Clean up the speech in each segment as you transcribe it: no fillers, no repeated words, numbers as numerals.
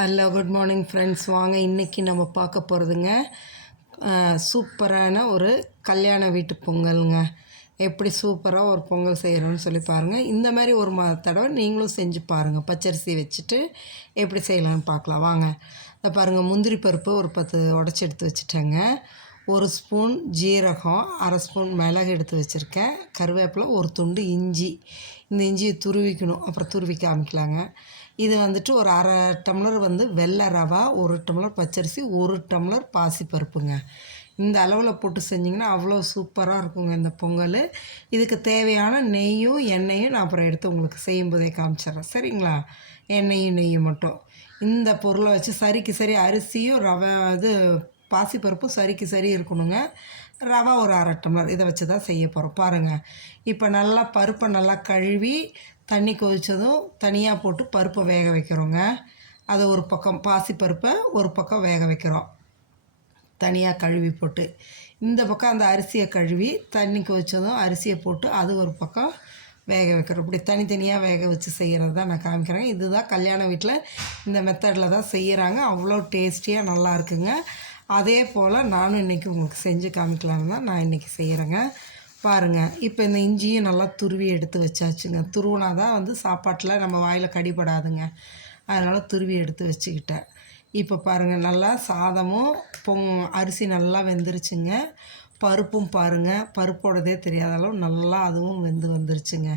Hello good morning friends. வாங்க இன்றைக்கி நம்ம பார்க்க போகிறதுங்க சூப்பரான ஒரு கல்யாண வீட்டு பொங்கலுங்க. எப்படி சூப்பராக ஒரு பொங்கல் செய்கிறோன்னு சொல்லி பாருங்கள். இந்த மாதிரி ஒரு தடவை நீங்களும் செஞ்சு பாருங்கள். பச்சரிசி வச்சுட்டு எப்படி செய்யலாம்னு பார்க்கலாம் வாங்க. இதை பாருங்கள், முந்திரி பருப்பு ஒரு 10 உடச்சி எடுத்து வச்சுட்டேங்க. 1 ஸ்பூன் ஜீரகம், 1/2 ஸ்பூன் மிளகு எடுத்து வச்சுருக்கேன். கருவேப்பிலை, ஒரு துண்டு இஞ்சி. இந்த இஞ்சியை துருவிக்கணும், அப்புறம் துருவி காமிக்கலாங்க. இது வந்துட்டு ஒரு 1/2 டம்ளர் வெள்ளை ரவா, 1 டம்ளர் பச்சரிசி, 1 டம்ளர் பாசிப்பருப்புங்க. இந்த அளவில் போட்டு செஞ்சிங்கன்னா அவ்வளோ சூப்பராக இருக்குங்க இந்த பொங்கல். இதுக்கு தேவையான நெய்யும் எண்ணெயும் நான் அப்புறம் எடுத்து உங்களுக்கு செய்யும்போதே காமிச்சிட்றேன், சரிங்களா? நெய்யும் மட்டும் இந்த பொருளை வச்சு சரிக்கு சரி அரிசியும் ரவை பாசிப்பருப்பும் சரிக்கு சரி இருக்கணுங்க. ரவை ஒரு 1/2 டம்ளர், இதை வச்சு தான் செய்ய போகிறோம் பாருங்கள். இப்போ நல்லா பருப்பை நல்லா கழுவி தண்ணி கொதித்ததும் தனியாக போட்டு பருப்பை வேக வைக்கிறோங்க. அதை ஒரு பக்கம் பாசிப்பருப்பை ஒரு பக்கம் வேக வைக்கிறோம் தனியாக கழுவி போட்டு. இந்த பக்கம் அந்த அரிசியை கழுவி தண்ணி கொதித்ததும் அரிசியை போட்டு அது ஒரு பக்கம் வேக வைக்கிறோம். இப்படி தனித்தனியாக வேக வச்சு செய்கிறது தான் நான் காமிக்கிறேன். இதுதான் கல்யாண வீட்டில் இந்த மெத்தடில் தான் செய்கிறாங்க. அவ்வளோ டேஸ்டியாக நல்லா இருக்குங்க. அதே போல் நானும் இன்றைக்கி உங்களுக்கு செஞ்சு காமிக்கலான்னு தான் நான் இன்றைக்கி செய்கிறேங்க. பாருங்கள், இப்போ இந்த இஞ்சியும் நல்லா துருவி எடுத்து வச்சாச்சுங்க. துருவினா தான் சாப்பாட்டில் நம்ம வாயில் கடிபடாதுங்க. அதனால் துருவி எடுத்து வச்சுக்கிட்டேன். இப்போ பாருங்கள், நல்லா சாதமும் அரிசி நல்லா வெந்துருச்சுங்க. பருப்பும் பாருங்கள், பருப்போடதே தெரியாத அளவு நல்லா அதுவும் வந்துருச்சுங்க.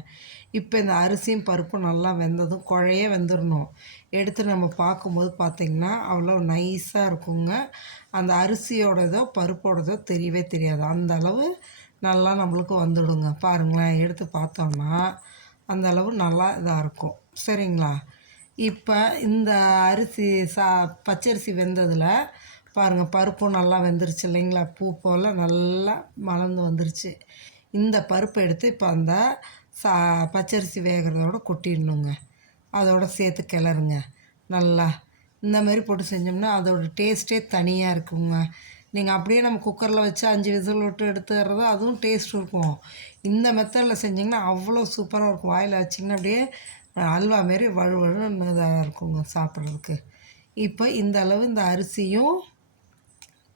இப்போ இந்த அரிசியும் பருப்பும் நல்லா வெந்ததும் குழையே வெந்துடணும். எடுத்து நம்ம பார்க்கும்போது பார்த்திங்கன்னா அவ்வளோ நைஸாக இருக்குங்க. அந்த அரிசியோடதோ பருப்போடதோ தெரியவே தெரியாது. அந்த அளவு நல்லா நம்மளுக்கு வந்துடுங்க. பாருங்களேன், எடுத்து பார்த்தோம்னா அந்த அளவு நல்லா இதாக இருக்கும், சரிங்களா? இப்போ இந்த அரிசி பச்சரிசி வெந்ததில் பாருங்கள், பருப்பும் நல்லா வெந்துருச்சு இல்லைங்களா? பூ போல் நல்லா மலர்ந்து வந்துருச்சு. இந்த பருப்பை எடுத்து இப்போ அந்த பச்சரிசி வேகிறதோட கொட்டிடணுங்க. அதோடு சேர்த்து கிளறுங்க நல்லா. இந்த மாதிரி போட்டு செஞ்சோம்னா அதோடய டேஸ்ட்டே தனியாக இருக்குங்க. நீங்கள் அப்படியே நம்ம குக்கரில் வச்சு 5 விசில் விட்டு எடுத்துடுறதோ அதுவும் டேஸ்ட் இருக்கும். இந்த மெத்தடில் செஞ்சிங்கன்னா அவ்வளோ சூப்பராக இருக்கும். வாயில் வச்சிங்கன்னா அப்படியே அல்வா மாரி வழுவழுன்னு இதாக இருக்குங்க சாப்பிட்றதுக்கு. இப்போ இந்த அளவு இந்த அரிசியும்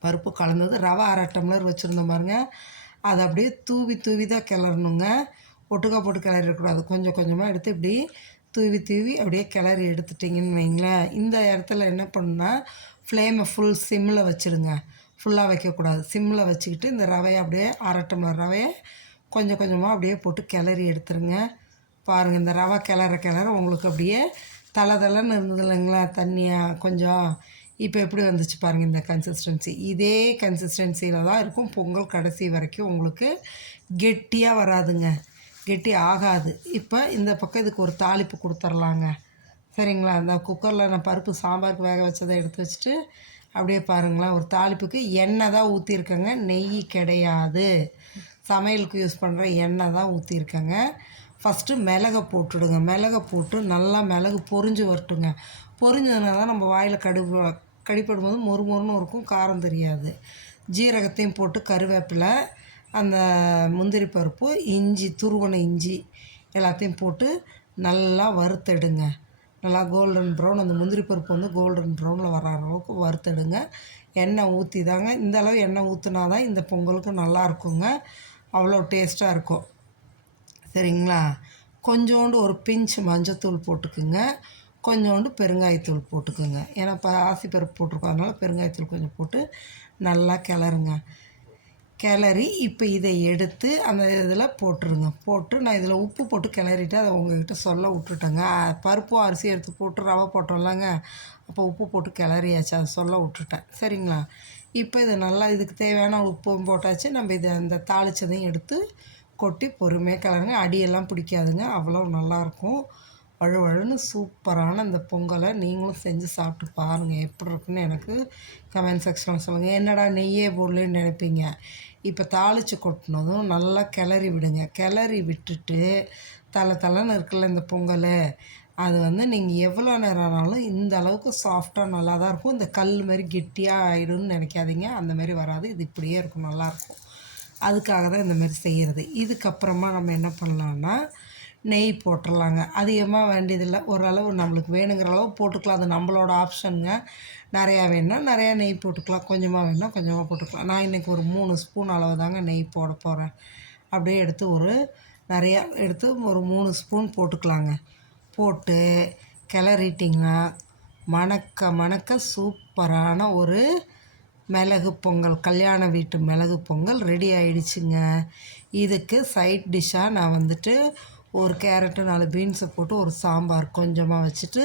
பருப்பு கலந்தது. ரவை 1/2 டம்ளர் வச்சுருந்தோம் பாருங்கள், அதை அப்படியே தூவி தான் கிளறணுங்க. ஒட்டுக்கா போட்டு கிளறிடக்கூடாது. கொஞ்சம் கொஞ்சமாக எடுத்து இப்படி தூவி அப்படியே கிளறி எடுத்துட்டிங்கன்னு வைங்களேன். இந்த இடத்துல என்ன பண்ணுன்னா ஃப்ளேமை ஃபுல் சிம்மில் வச்சுடுங்க. ஃபுல்லாக வைக்கக்கூடாது. சிம்மில் வச்சுக்கிட்டு இந்த ரவையை அப்படியே 1/2 டம்ளர் ரவையை கொஞ்சம் கொஞ்சமாக அப்படியே போட்டு கிளறி எடுத்துருங்க. பாருங்கள், இந்த ரவை கிளற உங்களுக்கு அப்படியே தளன்னு இருந்தது இல்லைங்களா தண்ணியாக கொஞ்சம். இப்போ எப்படி வந்துச்சு பாருங்கள் இந்த கன்சிஸ்டன்சி. இதே கன்சிஸ்டன்சியில் தான் இருக்கும் பொங்கல் கடைசி வரைக்கும். உங்களுக்கு கெட்டியாக வராதுங்க, கெட்டி ஆகாது. இப்போ இந்த பக்கம் இதுக்கு ஒரு தாளிப்பு கொடுத்துர்லாங்க, சரிங்களா? அந்த குக்கரில் நான் பருப்பு சாம்பாருக்கு வேக வச்சதை எடுத்து வச்சுட்டு அப்படியே பாருங்களேன், ஒரு தாளிப்புக்கு எண்ணெய் தான் ஊற்றிருக்கேங்க, நெய் கிடையாது. சமையலுக்கு யூஸ் பண்ணுற எண்ணெய் தான் ஊற்றிருக்கேங்க. ஃபஸ்ட்டு மிளகை போட்டுடுங்க. மிளகை போட்டு நல்லா மிளகு பொரிஞ்சு வரட்டுங்க. பொரிஞ்சதுனா தான் நம்ம வாயில் கடிப்படும்போது மொறுமொறுன்னு இருக்கும், காரம் தெரியாது. ஜீரகத்தையும் போட்டு கருவேப்பிலை, அந்த முந்திரி பருப்பு, இஞ்சி, துருவன இஞ்சி எல்லாத்தையும் போட்டு நல்லா வறுத்தெடுங்க. நல்லா கோல்டன் ப்ரௌன், அந்த முந்திரி பருப்பு கோல்டன் ப்ரௌனில் வர அளவுக்கு வறுத்தெடுங்க. எண்ணெய் ஊற்றி தாங்க, இந்த அளவு எண்ணெய் ஊற்றினா தான் இந்த பொங்கலுக்கு நல்லா இருக்குங்க. அவ்வளோ டேஸ்ட்டாக இருக்கும், சரிங்களா? கொஞ்சோண்டு ஒரு பிஞ்ச் மஞ்சத்தூள் போட்டுக்குங்க. கொஞ்சோண்டு பெருங்காயத்தூள் போட்டுக்குங்க. ஏன்னா பாசிப்பருப்பு போட்டிருக்கோம், அதனால் பெருங்காயத்தூள் கொஞ்சம் போட்டு நல்லா கிளறுங்க. கிளறி இப்போ இதை எடுத்து அந்த இதில் போட்டுருங்க. போட்டு நான் இதில் உப்பு போட்டு கிளறிட்டு அதை உங்கள்கிட்ட சொல்ல விட்டுட்டேங்க. பருப்பும் அரிசி எடுத்து போட்டு ரவை போட்டோம்லங்க, அப்போ உப்பு போட்டு கிளறியாச்சு, அதை சொல்ல விட்டுட்டேன், சரிங்களா? இப்போ இது நல்லா இதுக்கு தேவையான உப்பும் போட்டாச்சு. நம்ம இதை அந்த தாளித்ததையும் எடுத்து கொட்டி பொறுமையாக கிளறுங்க. அடியெல்லாம் பிடிக்காதுங்க, அவ்வளோ நல்லாயிருக்கும். வழுவழுன்னு சூப்பரான இந்த பொங்கலை நீங்களும் செஞ்சு சாப்பிட்டு பாருங்கள். எப்படி இருக்குன்னு எனக்கு கமெண்ட் செக்ஷனில் சொல்லுங்கள். என்னடா நெய்யே போடலன்னு நினைப்பீங்க. இப்போ தாளித்து கொட்டினதும் நல்லா கிளறி விடுங்க. கிளறி விட்டுட்டு தளன்னு இருக்குல்ல இந்த பொங்கல், அது நீங்கள் எவ்வளோ நேரம் ஆனாலும் இந்த அளவுக்கு சாஃப்டாக நல்லா தான் இருக்கும். இந்த கல் மாதிரி கெட்டியாக ஆகிடும்னு நினைக்காதீங்க, அந்த மாதிரி வராது. இது இப்படியே இருக்கும், நல்லாயிருக்கும். அதுக்காக தான் இந்த மாதிரி செய்கிறது. இதுக்கப்புறமா நம்ம என்ன பண்ணலான்னா, நெய் போட்டுடலாங்க. அதிகமாக வேண்டியதில்லை, ஓரளவு நம்மளுக்கு வேணுங்கிற அளவு போட்டுக்கலாம். அது நம்மளோட ஆப்ஷனுங்க. நிறையா வேணும்னா நிறையா நெய் போட்டுக்கலாம், கொஞ்சமாக வேணும்னா கொஞ்சமாக போட்டுக்கலாம். நான் இன்றைக்கி ஒரு 3 ஸ்பூன் அளவு தாங்க நெய் போட போகிறேன். அப்படியே எடுத்து நிறையா எடுத்து ஒரு 3 ஸ்பூன் போட்டுக்கலாங்க. போட்டு கிளறிட்டிங்கன்னா மணக்க மணக்க சூப்பரான ஒரு மிளகு பொங்கல், கல்யாண வீட்டு மிளகு பொங்கல் ரெடி ஆயிடுச்சுங்க. இதுக்கு சைட் டிஷ்ஷாக நான் வந்துட்டு ஒரு கேரட்டு 4 பீன்ஸை போட்டு ஒரு சாம்பார் கொஞ்சமாக வச்சுட்டு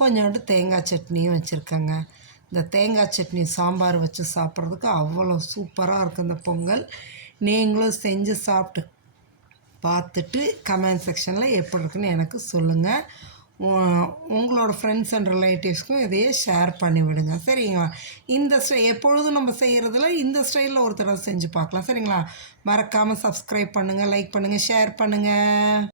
கொஞ்சோண்டு தேங்காய் சட்னியும் வச்சுருக்கேங்க. இந்த தேங்காய் சட்னி சாம்பார் வச்சு சாப்பிட்றதுக்கு அவ்வளோ சூப்பராக இருக்கும் இந்த பொங்கல். நீங்களும் செஞ்சு சாப்பிட்டு பார்த்துட்டு கமெண்ட் செக்ஷனில் எப்படி இருக்குன்னு எனக்கு சொல்லுங்கள். உங்களோட ஃப்ரெண்ட்ஸ் அண்ட் ரிலேட்டிவ்ஸ்க்கும் இதையே ஷேர் பண்ணி விடுங்க, சரிங்களா? இந்த எப்பொழுதும் நம்ம செய்கிறதுல இந்த ஸ்டைலில் ஒரு தடவை செஞ்சு பார்க்கலாம், சரிங்களா? மறக்காமல் சப்ஸ்கிரைப் பண்ணுங்கள், லைக் பண்ணுங்கள், ஷேர் பண்ணுங்கள்.